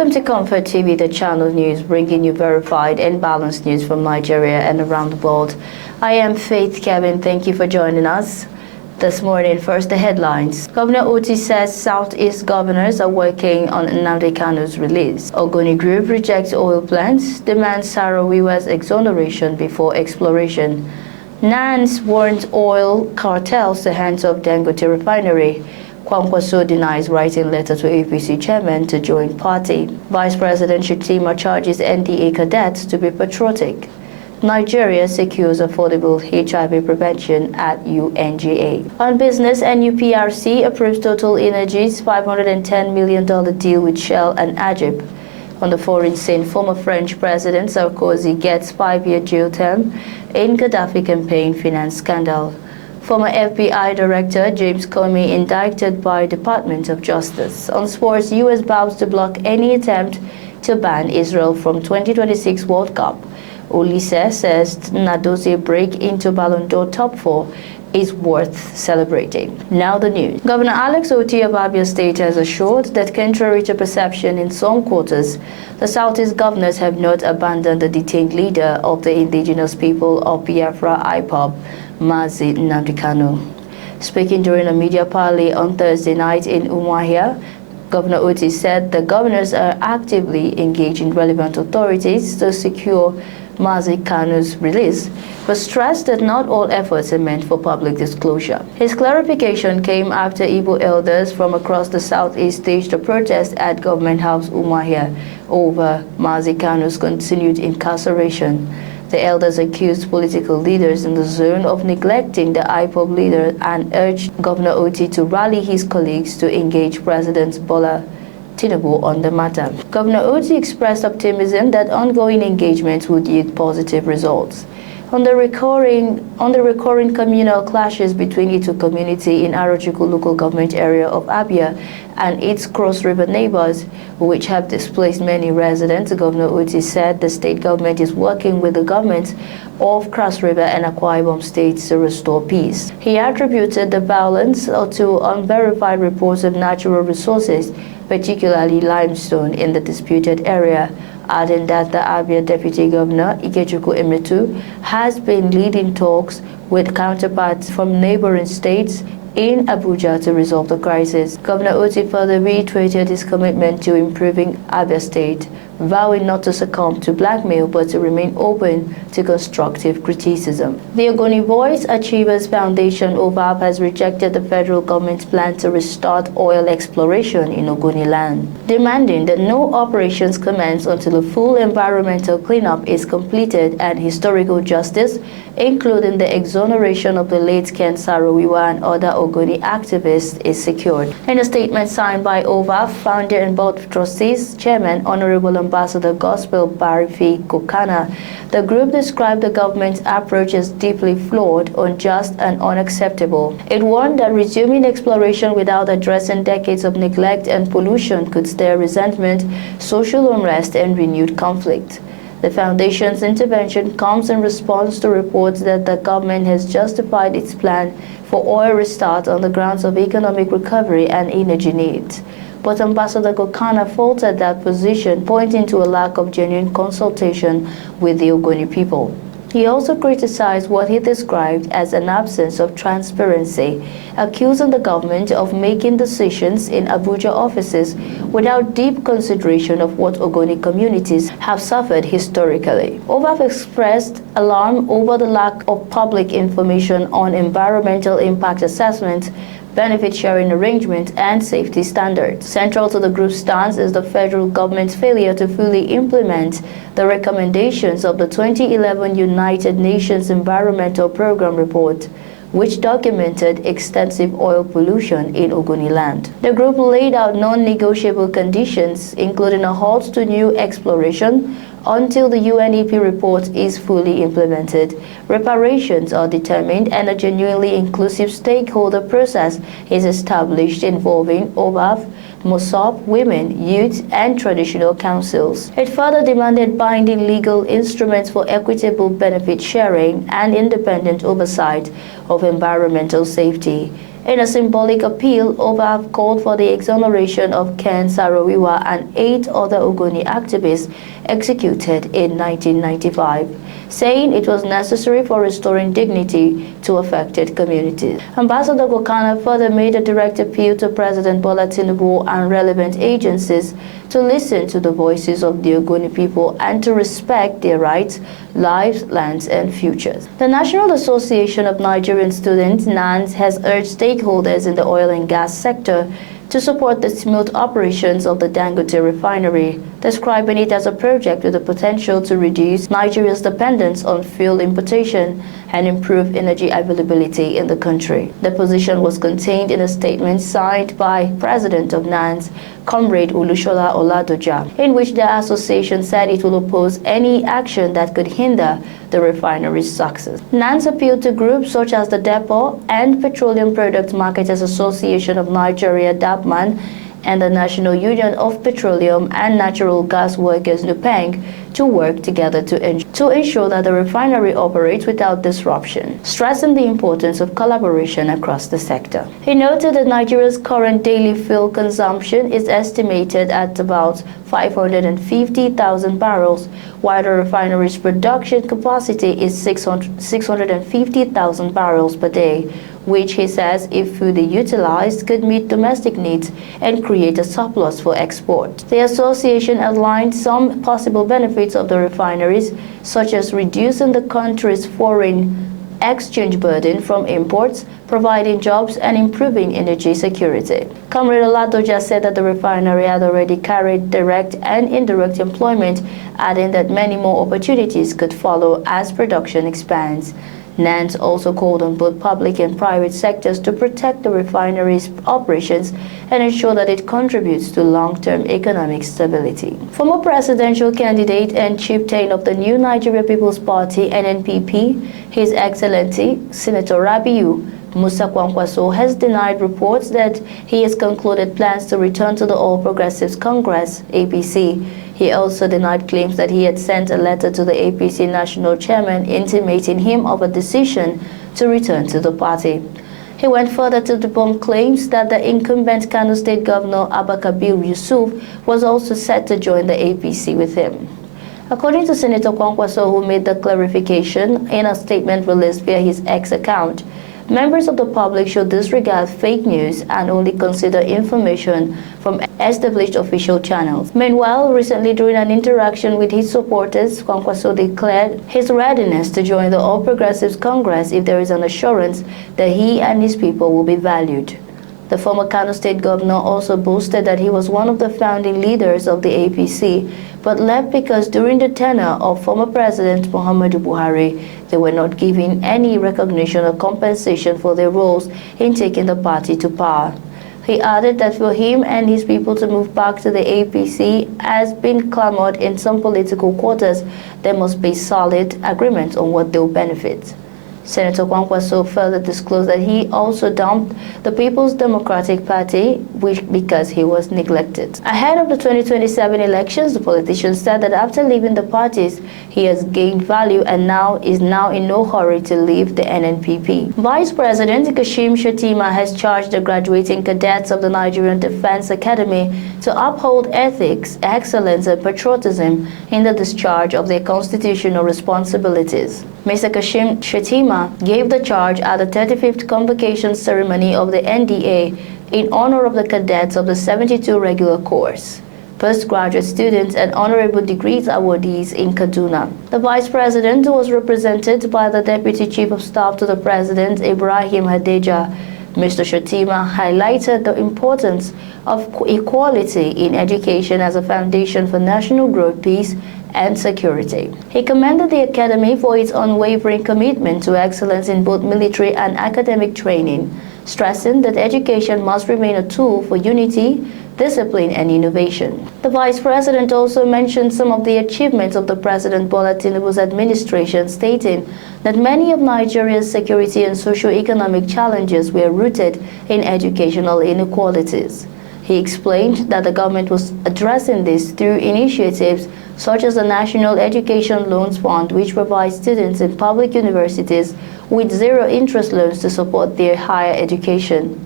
Welcome to Comfort TV, the channel news, bringing you verified and balanced news from Nigeria and around the world. I am Faith Kevin. Thank you for joining us. This morning, first the headlines. Governor Otti says Southeast governors are working on Nnamdi Kanu's release. Ogoni Group rejects oil plants, demands Sarawiwa's exoneration before exploration. Nance warns oil cartels to hands of Dangote refinery. Kwankwaso denies writing letter to APC chairman to join party. Vice President Shettima charges NDA cadets to be patriotic. Nigeria secures affordable HIV prevention at UNGA. On business, NUPRC approves Total Energies' $510 million deal with Shell and Agip. On the foreign scene, former French President Sarkozy gets 5-year jail term in Gaddafi campaign finance scandal. Former FBI Director James Comey indicted by Department of Justice. On sports, U.S. vows to block any attempt to ban Israel from 2026 World Cup. Olise says Nadozie break into Ballon d'Or top 4 is worth celebrating. Now the news. Governor Alex Otti of Abia State has assured that contrary to perception in some quarters, the Southeast governors have not abandoned the detained leader of the indigenous people of Biafra IPOB, Mazi Nnamdi Kanu. Speaking during a media parley on Thursday night in Umuahia, Governor Otti said the governors are actively engaging relevant authorities to secure Mazi Kanu's release, but stressed that not all efforts are meant for public disclosure. His clarification came after Igbo elders from across the southeast staged a protest at Government House Umuahia over Mazi Kanu's continued incarceration. The elders accused political leaders in the zone of neglecting the IPOB leader and urged Governor Otti to rally his colleagues to engage President Bola Tinubu on the matter. Governor Otti expressed optimism that ongoing engagements would yield positive results. On the recurring communal clashes between Itu community in Arochukwu local government area of Abia and its Cross River neighbors, which have displaced many residents, Governor Otti said the state government is working with the governments of Cross River and Akwa Ibom states to restore peace. He attributed the violence to unverified reports of natural resources, particularly limestone, in the disputed area, adding that the Abia Deputy Governor, Ikechukwu Emetu, has been leading talks with counterparts from neighboring states in Abuja to resolve the crisis. Governor Otti further reiterated his commitment to improving Abia State, vowing not to succumb to blackmail but to remain open to constructive criticism. The Ogoni Voice Achievers Foundation, OVAP, has rejected the federal government's plan to restart oil exploration in Ogoni land, demanding that no operations commence until a full environmental cleanup is completed and historical justice, including the exoneration of the late Ken Saro-Wiwa and other Ogoni activists, is secured. In a statement signed by OVAP, founder and board of trustees, chairman, Honorable Ambassador Gospel Barifi Kokana, the group described the government's approach as deeply flawed, unjust, and unacceptable. It warned that resuming exploration without addressing decades of neglect and pollution could stir resentment, social unrest, and renewed conflict. The foundation's intervention comes in response to reports that the government has justified its plan for oil restart on the grounds of economic recovery and energy needs. But Ambassador Kokana faltered that position, pointing to a lack of genuine consultation with the Ogoni people. He also criticized what he described as an absence of transparency, accusing the government of making decisions in Abuja offices without deep consideration of what Ogoni communities have suffered historically. OVAP expressed alarm over the lack of public information on environmental impact assessment, benefit sharing arrangement, and safety standards. Central to the group's stance is the federal government's failure to fully implement the recommendations of the 2011 United Nations Environmental Program report, which documented extensive oil pollution in Ogoni land. The group laid out non-negotiable conditions, including a halt to new exploration until the UNEP report is fully implemented, reparations are determined, and a genuinely inclusive stakeholder process is established involving OVAP, MOSOP, women, youth, and traditional councils. It further demanded binding legal instruments for equitable benefit sharing and independent oversight of environmental safety. in a symbolic appeal, OVAF called for the exoneration of Ken Saro-Wiwa and 8 other Ogoni activists executed in 1995, saying it was necessary for restoring dignity to affected communities. Ambassador Gokana further made a direct appeal to President Bola Tinubu and relevant agencies to listen to the voices of the Ogoni people and to respect their rights, lives, lands, and futures. The National Association of Nigerian Students, NANS, has urged stakeholders in the oil and gas sector to support the smooth operations of the Dangote refinery, describing it as a project with the potential to reduce Nigeria's dependence on fuel importation and improve energy availability in the country. The position was contained in a statement signed by President of NANS, Comrade Olushola Oladoja, in which the association said it will oppose any action that could hinder the refinery's success. NANS appealed to groups such as the Depot and Petroleum Product Marketers Association of Nigeria, DAPMAN, and the National Union of Petroleum and Natural Gas Workers, NUPENG, to work together to ensure that the refinery operates without disruption, stressing the importance of collaboration across the sector. He noted that Nigeria's current daily fuel consumption is estimated at about 550,000 barrels, while the refinery's production capacity is 650,000 barrels per day, which he says, if fully utilized, could meet domestic needs and create a surplus for export. The association outlined some possible benefits of the refineries, such as reducing the country's foreign exchange burden from imports, providing jobs, and improving energy security. Comrade Oladoja said that the refinery had already carried direct and indirect employment, adding that many more opportunities could follow as production expands. NANS also called on both public and private sectors to protect the refinery's operations and ensure that it contributes to long-term economic stability. Former presidential candidate and chieftain of the New Nigeria People's Party, NNPP, His Excellency Senator Rabiu Musa Kwankwaso, has denied reports that he has concluded plans to return to the All Progressives Congress, APC. He also denied claims that he had sent a letter to the APC national chairman intimating him of a decision to return to the party. He went further to debunk claims that the incumbent Kano State Governor Abba Kabir Yusuf was also set to join the APC with him. According to Senator Kwankwaso, who made the clarification in a statement released via his X account, members of the public should disregard fake news and only consider information from established official channels. Meanwhile, recently during an interaction with his supporters, Kwankwaso declared his readiness to join the All Progressives Congress if there is an assurance that he and his people will be valued. The former Kano State Governor also boasted that he was one of the founding leaders of the APC, but left because during the tenure of former President Muhammadu Buhari, they were not given any recognition or compensation for their roles in taking the party to power. He added that for him and his people to move back to the APC has been clamored in some political quarters. There must be solid agreement on what they'll benefit. Senator Kwankwaso further disclosed that he also dumped the People's Democratic Party because he was neglected. Ahead of the 2027 elections, the politician said that after leaving the parties, he has gained value and is now in no hurry to leave the NNPP. Vice President Kashim Shettima has charged the graduating cadets of the Nigerian Defense Academy to uphold ethics, excellence, and patriotism in the discharge of their constitutional responsibilities. Mr. Kashim Shettima gave the charge at the 35th convocation ceremony of the NDA in honor of the cadets of the 72 regular course, postgraduate students, and honorable degrees awardees in Kaduna. The Vice President was represented by the Deputy Chief of Staff to the President, Ibrahim Hadeja. Mr. Shettima highlighted the importance of equality in education as a foundation for national growth, peace, and security. He commended the Academy for its unwavering commitment to excellence in both military and academic training, stressing that education must remain a tool for unity, discipline, and innovation. The Vice President also mentioned some of the achievements of the President Bola Tinubu's administration, stating that many of Nigeria's security and socio-economic challenges were rooted in educational inequalities. He explained that the government was addressing this through initiatives such as the National Education Loans Fund, which provides students in public universities with zero-interest loans to support their higher education.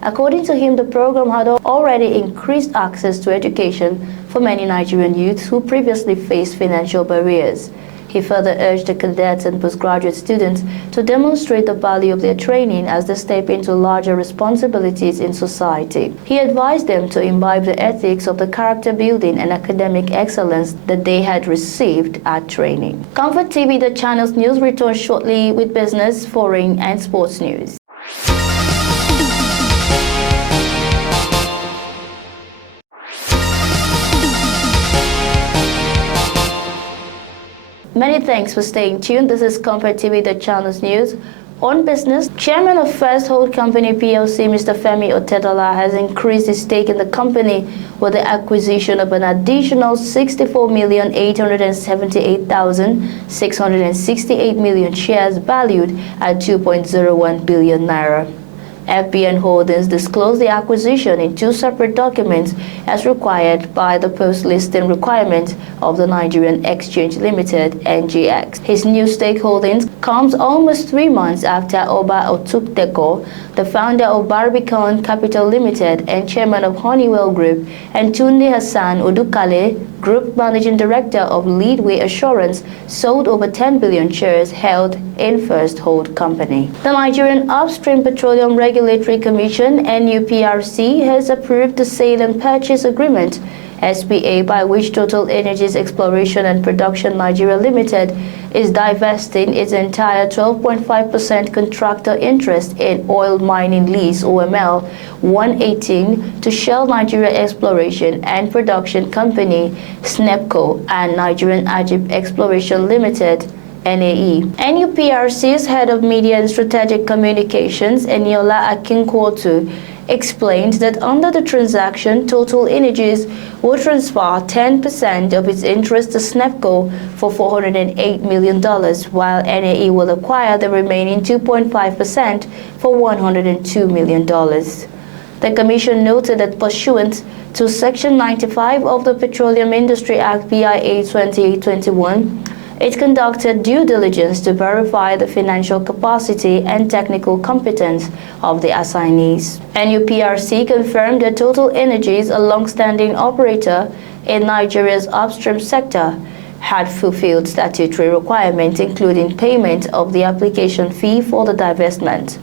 According to him, the program had already increased access to education for many Nigerian youths who previously faced financial barriers. He further urged the cadets and postgraduate students to demonstrate the value of their training as they step into larger responsibilities in society. He advised them to imbibe the ethics of the character building and academic excellence that they had received at training. Comfort TV, the channel's news, returns shortly with business, foreign, and sports news. Many thanks for staying tuned. This is Comfort TV, the channel's news. On business, Chairman of First Hold Company PLC, Mr. Femi Otedola, has increased his stake in the company with the acquisition of an additional 64,878,668 million shares valued at 2.01 billion naira. FBN Holdings disclosed the acquisition in two separate documents as required by the post-listing requirements of the Nigerian Exchange Limited, NGX. His new stakeholdings comes almost 3 months after Oba Otukteko, the founder of Barbican Capital Limited and chairman of Honeywell Group, and Tunde Hassan Odukale, Group Managing Director of Leadway Assurance, sold over 10 billion shares held in First Hold Company. The Nigerian Upstream Petroleum Regulatory Commission, NUPRC, has approved the sale and purchase agreement, SPA, by which Total Energies Exploration and Production Nigeria Limited is divesting its entire 12.5% contractor interest in Oil Mining Lease OML 118 to Shell Nigeria Exploration and Production Company, SNEPCO, and Nigerian Ajib Exploration Limited, NAE. NUPRC's head of media and strategic communications, Eniola Akinkwotu, explained that under the transaction, Total Energies will transfer 10% of its interest to SNEPCO for $408 million, while NAE will acquire the remaining 2.5% for $102 million. The Commission noted that pursuant to Section 95 of the Petroleum Industry Act BIA 2021, it conducted due diligence to verify the financial capacity and technical competence of the assignees. NUPRC confirmed that Total Energies, a long-standing operator in Nigeria's upstream sector, had fulfilled statutory requirements, including payment of the application fee for the divestment.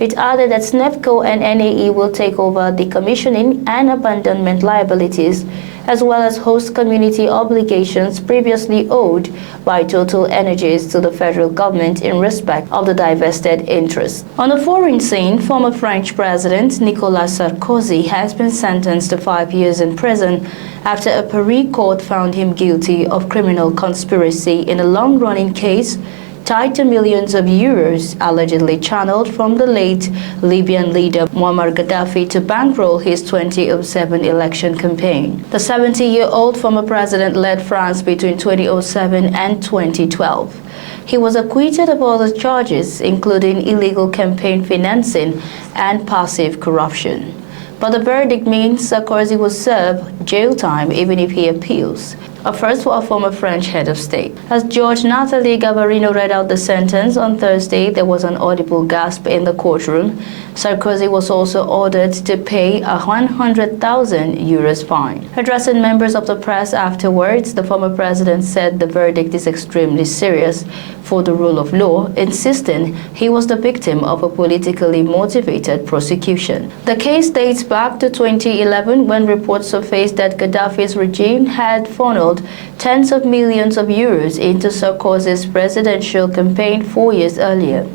It added that SNEPCO and NAE will take over the decommissioning and abandonment liabilities, as well as host community obligations previously owed by Total Energies to the federal government in respect of the divested interest. On the foreign scene, former French President Nicolas Sarkozy has been sentenced to 5 years in prison after a Paris court found him guilty of criminal conspiracy in a long-running case tied to millions of euros allegedly channeled from the late Libyan leader Muammar Gaddafi to bankroll his 2007 election campaign. The 70-year-old former president led France between 2007 and 2012. He was acquitted of other charges, including illegal campaign financing and passive corruption. But the verdict means Sarkozy will serve jail time even if he appeals. A first for a former French head of state. As George Nathalie Gabarino read out the sentence on Thursday, there was an audible gasp in the courtroom. Sarkozy was also ordered to pay a 100,000 euros fine. Addressing members of the press afterwards, the former president said the verdict is extremely serious for the rule of law, insisting he was the victim of a politically motivated prosecution. The case dates back to 2011 when reports surfaced that Gaddafi's regime had funneled tens of millions of euros into Sarkozy's presidential campaign 4 years earlier.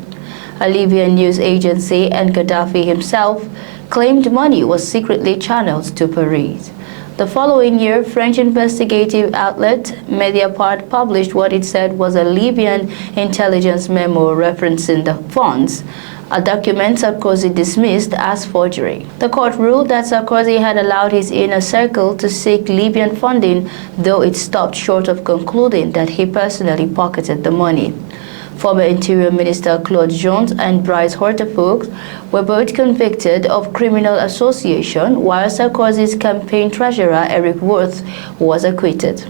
A Libyan news agency and Gaddafi himself claimed money was secretly channeled to Paris. The following year, French investigative outlet Mediapart published what it said was a Libyan intelligence memo referencing the funds, a document Sarkozy dismissed as forgery. The court ruled that Sarkozy had allowed his inner circle to seek Libyan funding, though it stopped short of concluding that he personally pocketed the money. Former Interior Minister Claude Jones and Bryce Hortefeux were both convicted of criminal association, while Sarkozy's campaign treasurer Eric Woerth was acquitted.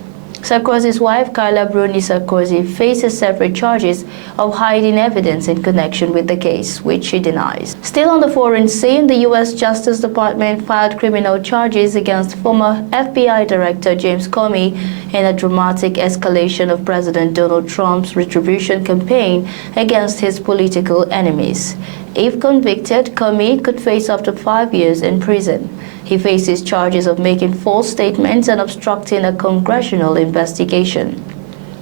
Sarkozy's wife, Carla Bruni Sarkozy, faces separate charges of hiding evidence in connection with the case, which she denies. Still on the foreign scene, the U.S. Justice Department filed criminal charges against former FBI Director James Comey in a dramatic escalation of President Donald Trump's retribution campaign against his political enemies. If convicted, Comey could face up to 5 years in prison. He faces charges of making false statements and obstructing a congressional investigation.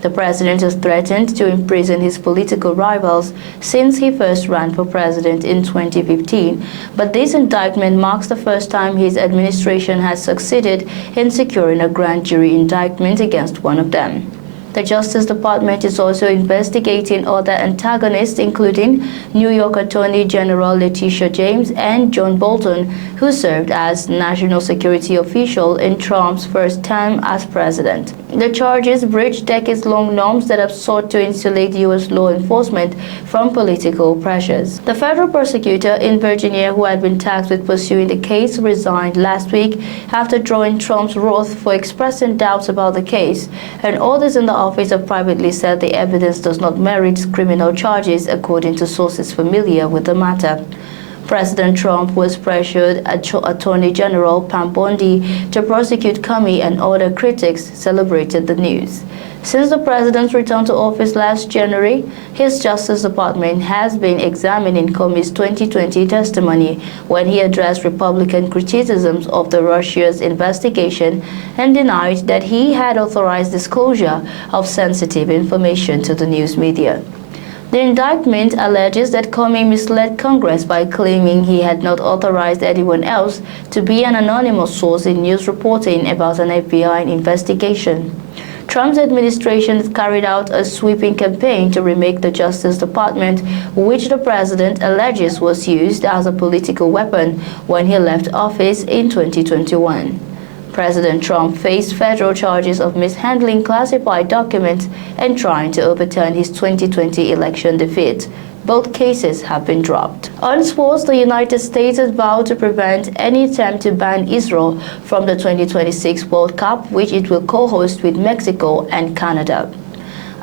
The president has threatened to imprison his political rivals since he first ran for president in 2015, but this indictment marks the first time his administration has succeeded in securing a grand jury indictment against one of them. The Justice Department is also investigating other antagonists, including New York Attorney General Letitia James and John Bolton, who served as national security official in Trump's first term as president. The charges breach decades-long norms that have sought to insulate U.S. law enforcement from political pressures. The federal prosecutor in Virginia, who had been tasked with pursuing the case, resigned last week after drawing Trump's wrath for expressing doubts about the case, and others in the office have privately said the evidence does not merit criminal charges, according to sources familiar with the matter. President Trump was pressured Attorney General Pam Bondi to prosecute Comey, and other critics celebrated the news. Since the president's return to office last January, his Justice Department has been examining Comey's 2020 testimony when he addressed Republican criticisms of the Russia's investigation and denied that he had authorized disclosure of sensitive information to the news media. The indictment alleges that Comey misled Congress by claiming he had not authorized anyone else to be an anonymous source in news reporting about an FBI investigation. Trump's administration has carried out a sweeping campaign to remake the Justice Department, which the president alleges was used as a political weapon when he left office in 2021. President Trump faced federal charges of mishandling classified documents and trying to overturn his 2020 election defeat. Both cases have been dropped. On sports, the United States has vowed to prevent any attempt to ban Israel from the 2026 World Cup, which it will co-host with Mexico and Canada.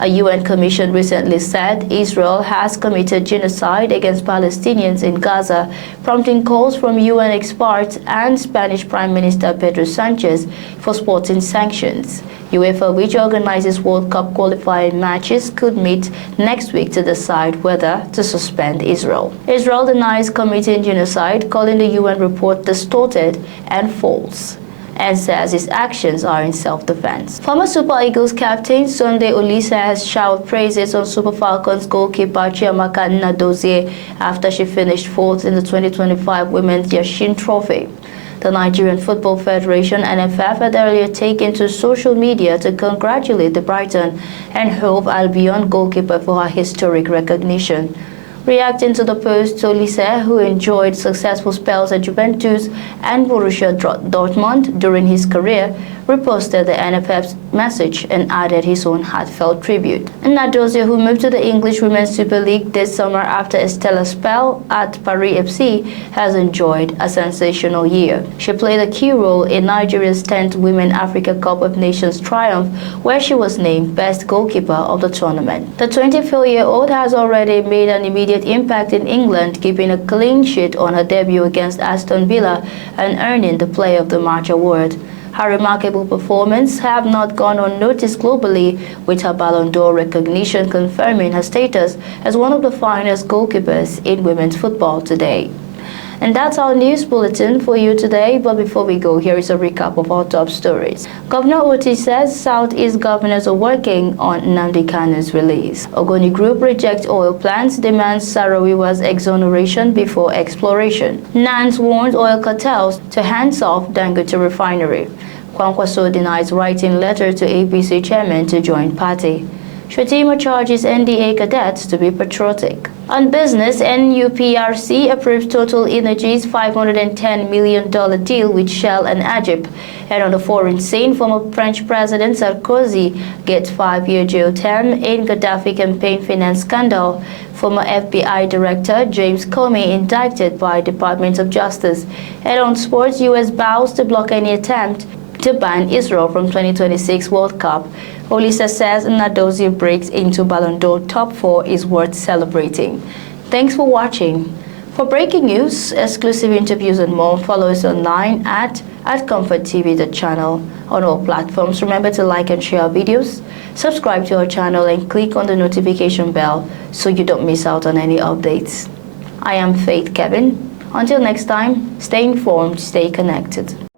A UN commission recently said Israel has committed genocide against Palestinians in Gaza, prompting calls from UN experts and Spanish Prime Minister Pedro Sanchez for sporting sanctions. UEFA, which organizes World Cup qualifying matches, could meet next week to decide whether to suspend Israel. Israel denies committing genocide, calling the UN report distorted and false, and says his actions are in self-defense. Former Super Eagles captain Sunday Oliseh has showered praises on Super Falcons goalkeeper Chiamaka Nnadozie after she finished fourth in the 2025 Women's Yashin Trophy. The Nigerian Football Federation (NFF) had earlier taken to social media to congratulate the Brighton and Hove Albion goalkeeper for her historic recognition. Reacting to the post, Oliseh, who enjoyed successful spells at Juventus and Borussia Dortmund during his career, reposted the NFF's message and added his own heartfelt tribute. Nnadozie, who moved to the English Women's Super League this summer after a stellar spell at Paris FC, has enjoyed a sensational year. She played a key role in Nigeria's 10th Women Africa Cup of Nations triumph, where she was named best goalkeeper of the tournament. The 24-year-old has already made an immediate impact in England, keeping a clean sheet on her debut against Aston Villa and earning the Player of the Match award. Her remarkable performance have not gone unnoticed globally, with her Ballon d'Or recognition confirming her status as one of the finest goalkeepers in women's football today. And that's our news bulletin for you today. But before we go, here is a recap of our top stories. Governor Otti says Southeast governors are working on Nnamdi Kanu's release. Ogoni Group rejects oil plants, demands Sarawiwa's exoneration before exploration. Nance warns oil cartels to hands off Dangote refinery. Kwankwaso denies writing letter to APC chairman to join party. Shatima charges NDA cadets to be patriotic. On business, NUPRC approved Total Energies' $510 million deal with Shell and Egypt. And on the foreign scene, former French President Sarkozy gets 5-year jail term in Gaddafi campaign finance scandal. Former FBI Director James Comey indicted by Department of Justice. And on sports, U.S. vows to block any attempt to ban Israel from 2026 World Cup. Olisa says Nadozie breaks into Ballon d'Or top 4 is worth celebrating. Thanks for watching. For breaking news, exclusive interviews and more, follow us online at COMFORTTV.CHANNEL on all platforms. Remember to like and share our videos, subscribe to our channel and click on the notification bell so you don't miss out on any updates. I am Faith Kevin. Until next time, stay informed, stay connected.